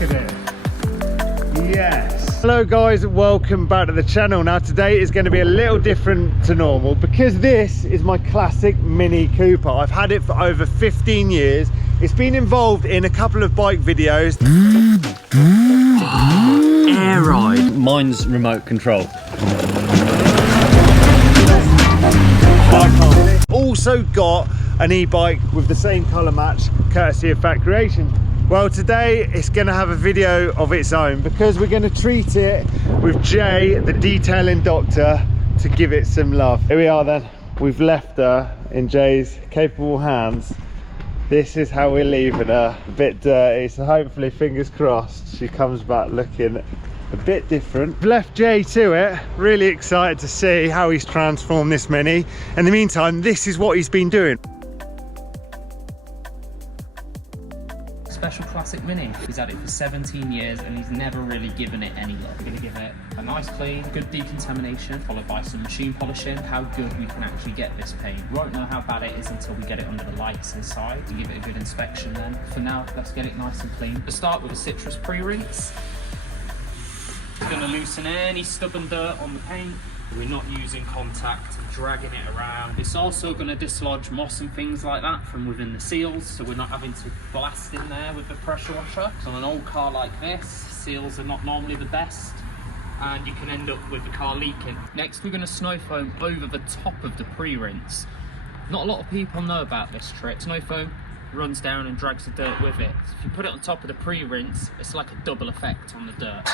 Look at it. Yes. Hello guys, welcome back to the channel. Now today is going to be a little different to normal because this is my classic Mini Cooper. I've had it for over 15 years. It's been involved in a couple of bike videos. Air ride. Mine's remote control. Also got an e-bike with the same colour match, courtesy of Fat Creations. Well, today it's going to have a video of its own because we're going to treat it with Jay, the detailing doctor, to give it some love. Here we are then. We've left her in Jay's capable hands. This is how we're leaving her. A bit dirty, so hopefully, fingers crossed, she comes back looking a bit different. We've left Jay to it. Really excited to see how he's transformed this Mini. In the meantime, this is what he's been doing. Special classic Mini. He's had it for 17 years and he's never really given it any love. We're going to give it a nice clean, good decontamination, followed by some machine polishing. How good we can actually get this paint. We won't know how bad it is until we get it under the lights inside to give it a good inspection then. For now, let's get it nice and clean. We'll start with a citrus pre-rinse. It's going to loosen any stubborn dirt on the paint. We're not using contact and dragging it around. It's also going to dislodge moss and things like that from within the seals, so we're not having to blast in there with the pressure washer. So on an old car like this, seals are not normally the best and you can end up with the car leaking. Next we're going to snow foam over the top of the pre-rinse. Not a lot of people know about this trick. Snow foam runs down and drags the dirt with it. So if you put it on top of the pre-rinse, it's like a double effect on the dirt.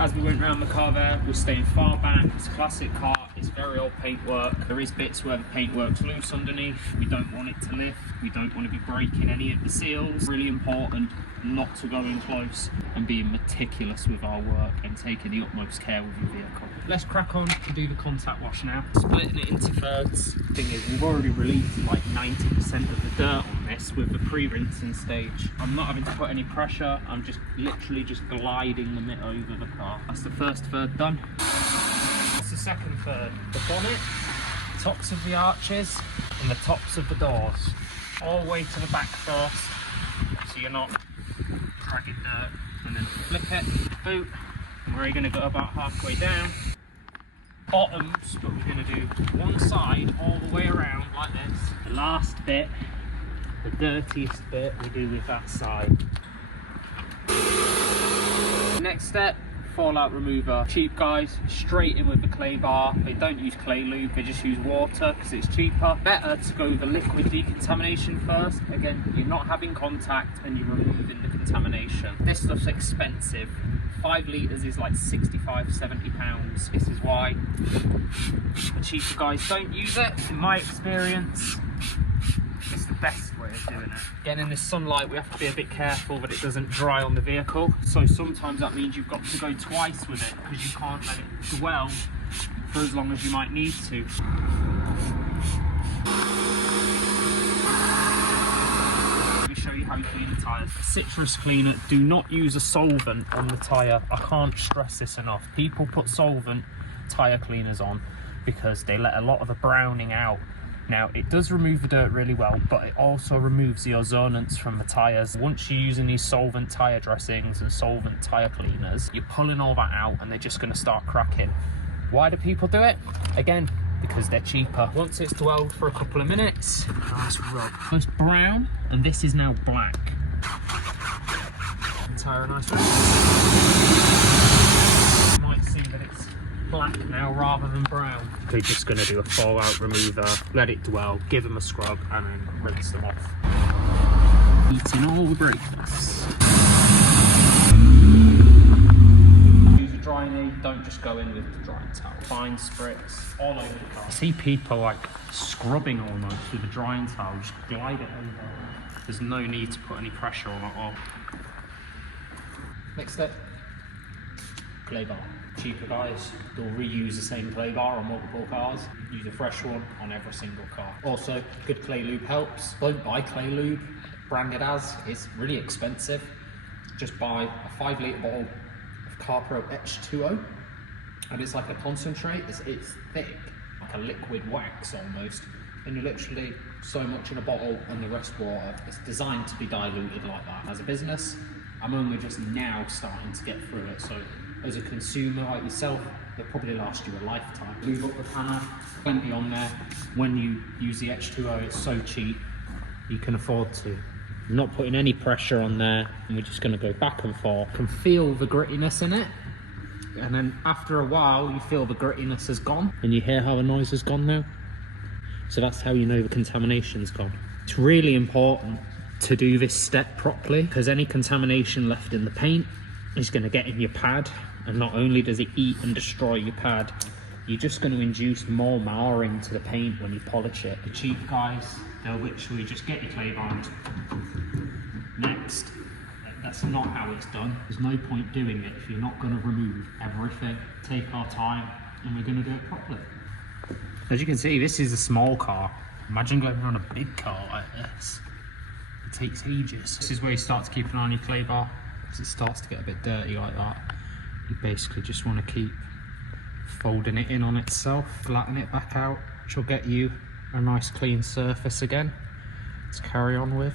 As we went round the car there, we're staying far back. It's a classic car, it's very old paintwork. There is bits where the paintwork's loose underneath. We don't want it to lift. We don't want to be breaking any of the seals. Really important not to go in close and being meticulous with our work and taking the utmost care with your vehicle. Let's crack on and do the contact wash now. Splitting it into thirds. Thing is, we've already released like 90% of the dirt on this with the pre-rinsing stage. I'm not having to put any pressure. I'm just literally just gliding the mitt over the car. That's the first third done. That's the second third. The bonnet, tops of the arches, and the tops of the doors. All the way to the back first, so you're not dragging dirt, and then flip it, boot, and we're going to go about halfway down. Bottoms, but we're going to do one side all the way around like this. The last bit, the dirtiest bit, we do with that side. Next step, fallout remover. Cheap guys, straight in with the clay bar. They don't use clay lube, they just use water because it's cheaper. Better to go with the liquid decontamination first. Again, you're not having contact and you're removing the contamination. This stuff's expensive. 5 litres is like 65–70 pounds. This is why the cheaper guys don't use it. In my experience, it's the best way of doing it. Again, in the sunlight, we have to be a bit careful that it doesn't dry on the vehicle. So sometimes that means you've got to go twice with it because you can't let it dwell for as long as you might need to. Let me show you how you clean the tyres. Citrus cleaner, do not use a solvent on the tyre. I can't stress this enough. People put solvent tyre cleaners on because they let a lot of the browning out. Now, it does remove the dirt really well, but it also removes the ozonants from the tyres. Once you're using these solvent tyre dressings and solvent tyre cleaners, you're pulling all that out and they're just going to start cracking. Why do people do it? Again, because they're cheaper. Once it's dwelled for a couple of minutes, nice rub. First brown, and this is now black. Tyre nice rub. You might see that it's black now rather than brown. We're just going to do a fallout remover, let it dwell, give them a scrub, and then rinse them off. Eating all the brakes. Use a drying aid, don't just go in with the drying towel. Fine spritz all over the car. I see people like scrubbing almost with a drying towel, just glide it over. There's no need to put any pressure on it all. Next step, clay bar. Cheaper guys, they'll reuse the same clay bar on multiple cars. Use a fresh one on every single car. Also, good clay lube helps. Don't buy clay lube branded as, it's really expensive. Just buy a 5 litre bottle of Carpro H2O, and it's like a concentrate. It's thick, like a liquid wax almost, and you're literally so much in a bottle and the rest water. It's designed to be diluted like that. As a business, I'm only just now starting to get through it, so as a consumer like yourself, they'll probably last you a lifetime. Lube up the panel, plenty on there. When you use the H2O, it's so cheap, you can afford to. I'm not putting any pressure on there, and we're just gonna go back and forth. You can feel the grittiness in it, and then after a while, you feel the grittiness has gone, and you hear how the noise has gone now. So that's how you know the contamination's gone. It's really important to do this step properly, because any contamination left in the paint is gonna get in your pad, and not only does it eat and destroy your pad, you're just going to induce more marring to the paint when you polish it. The cheap guys, they'll literally just get your clay bar next. That's not how it's done. There's no point doing it if you're not going to remove everything. Take our time, and we're going to do it properly. As you can see, this is a small car. Imagine going on a big car like this. It takes ages. This is where you start to keep an eye on your clay bar, because it starts to get a bit dirty like that. You basically just want to keep folding it in on itself, flatten it back out, which will get you a nice clean surface again to carry on with.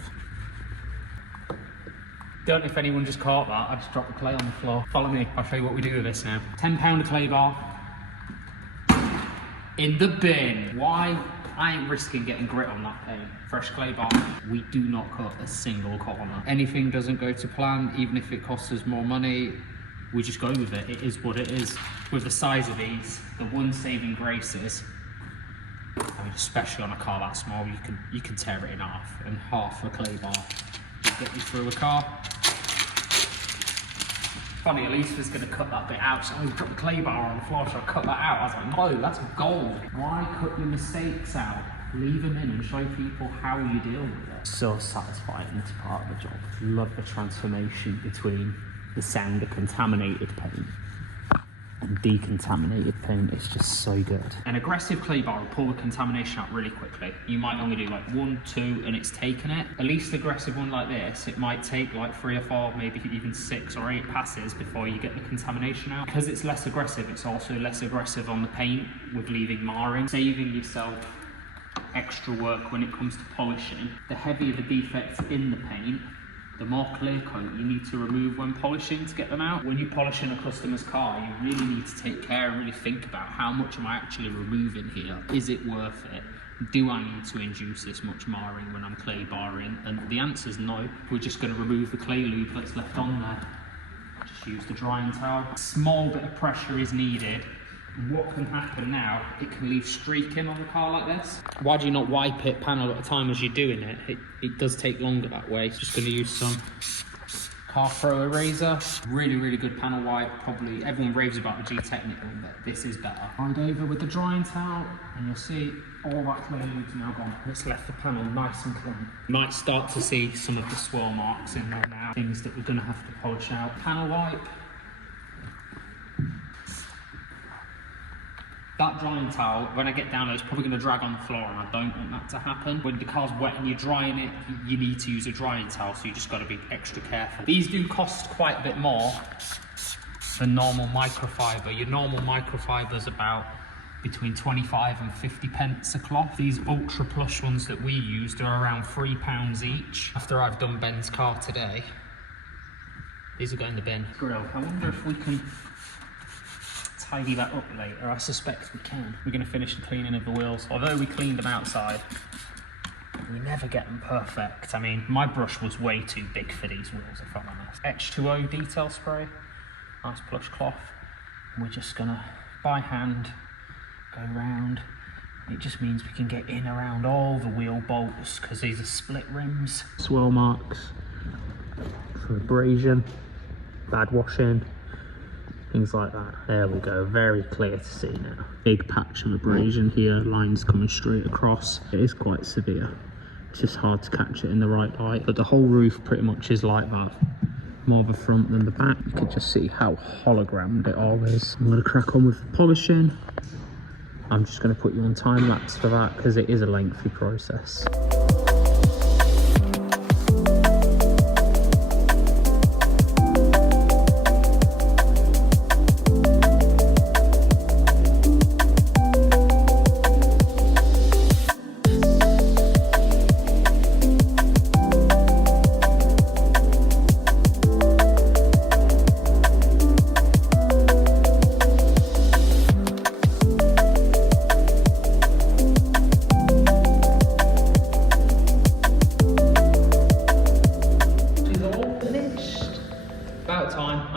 Don't know if anyone just caught that, I just dropped the clay on the floor. Follow me, I'll show you what we do with this now. £10 clay bar in the bin. Why? I ain't risking getting grit on that paint. Fresh clay bar, we do not cut a single corner. Anything doesn't go to plan, even if it costs us more money, we just go with it. It is what it is. With the size of these, the one saving grace is, I mean, especially on a car that small, you can tear it in half, and half a clay bar will get you through a car. Funny, Elise was going to cut that bit out, so I dropped the clay bar on the floor, so I cut that out. I was like, no, that's gold. Why cut your mistakes out? Leave them in and show people how you deal with it. So satisfying, it's part of the job. Love the transformation between the sound of contaminated paint and decontaminated paint. It's just so good. An aggressive clay bar will pull the contamination out really quickly. You might only do like 1, 2 and it's taken it. At least aggressive one like this, it might take like 3 or 4, maybe even 6 or 8 passes before you get the contamination out. Because it's less aggressive, it's also less aggressive on the paint with leaving marring, saving yourself extra work when it comes to polishing. The heavier the defects in the paint, the more clear coat you need to remove when polishing to get them out. When you're polishing a customer's car, you really need to take care and really think about how much am I actually removing here? Is it worth it? Do I need to induce this much marring when I'm clay barring? And the answer is no. We're just going to remove the clay lube that's left on there. Just use the drying towel. A small bit of pressure is needed. What can happen now, it can leave streaking on the car like this. Why do you not wipe it panel at a time as you're doing it? It does take longer that way. Just going to use some Carpro eraser. Really, really good panel wipe. Probably everyone raves about the G-Technical, but this is better. Ride over with the drying towel and you'll see all that clay lube's now gone. It's left the panel nice and clean. You might start to see some of the swirl marks in there now. Things that we're going to have to polish out. Panel wipe. That drying towel, when I get down there, it's probably going to drag on the floor, and I don't want that to happen. When the car's wet and you're drying it, you need to use a drying towel, so you just got to be extra careful. These do cost quite a bit more than normal microfiber. Your normal microfiber's about between 25 and 50 pence a cloth. These ultra plush ones that we used are around £3 each. After I've done Ben's car today, these are going in the bin. Grill. I wonder if we can tidy that up later. I suspect we can. We're going to finish the cleaning of the wheels. Although we cleaned them outside, we never get them perfect. I mean, my brush was way too big for these wheels, if I'm honest. H2O detail spray, nice plush cloth. And we're just going to, by hand, go round. It just means we can get in around all the wheel bolts, because these are split rims. Swirl marks for abrasion, bad washing, things like that. There we go, very clear to see now. Big patch of abrasion here, lines coming straight across. It is quite severe. It's just hard to catch it in the right light, but the whole roof pretty much is like that. More the front than the back. You can just see how hologrammed it all is. I'm gonna crack on with the polishing. I'm just gonna put you on time lapse for that because it is a lengthy process.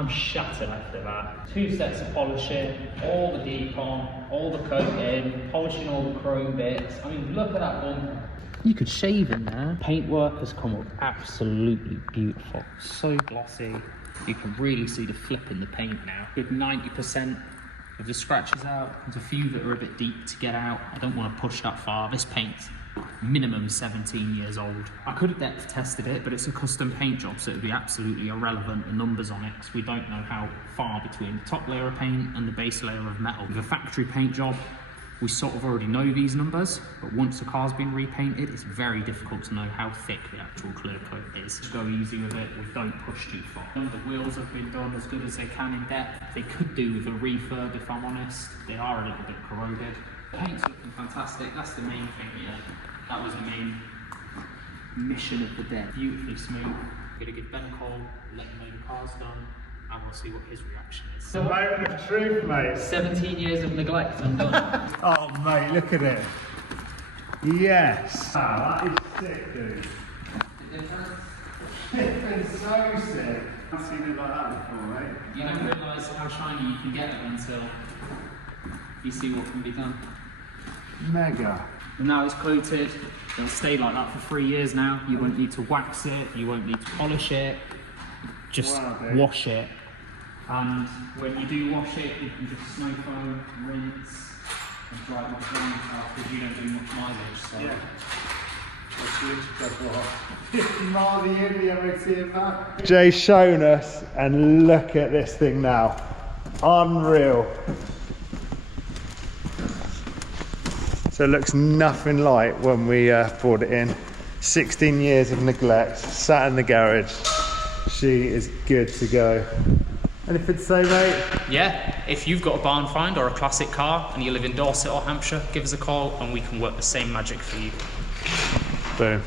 I'm shattered after that. 2 sets of polishing, all the decon, all the coating, polishing all the chrome bits. I mean, look at that bumper. You could shave in there. Paintwork has come up absolutely beautiful. So glossy. You can really see the flip in the paint now. Good 90% of the scratches out. There's a few that are a bit deep to get out. I don't want to push that far. This paint's minimum 17 years old. I could have depth tested it, but it's a custom paint job, so it would be absolutely irrelevant, the numbers on it, because we don't know how far between the top layer of paint and the base layer of metal. With a factory paint job, we sort of already know these numbers, but once the car's been repainted, it's very difficult to know how thick the actual clear coat is. Just go easy with it, we don't push too far. The wheels have been done as good as they can in depth. They could do with a refurb, if I'm honest. They are a little bit corroded. The paint's looking fantastic, that's the main thing here. That was the main mission of the day. Beautifully smooth. I'm gonna give Ben a call, let him know the car's done, and we'll see what his reaction is. It's a moment of truth, mate. 17 years of neglect and done. Oh, mate, look at it. Yes. Wow, that is sick, dude. It's been so sick. I've seen it like that before, mate. You don't realise how shiny you can get it until you see what can be done. Mega. And now it's coated, it'll stay like that for 3 years now. You won't need to wax it, you won't need to polish it. Just wash it. And when you do wash it, you can just snow foam, rinse, and dry it off because you don't do much mileage. So. Yeah. 50 miles a year, the MOT and back. Jay's shown us, and look at this thing now. Unreal. So it looks nothing like when we brought it in. 16 years of neglect, sat in the garage. She is good to go. Anything to say, mate? Yeah, if you've got a barn find or a classic car and you live in Dorset or Hampshire, give us a call and we can work the same magic for you. Boom.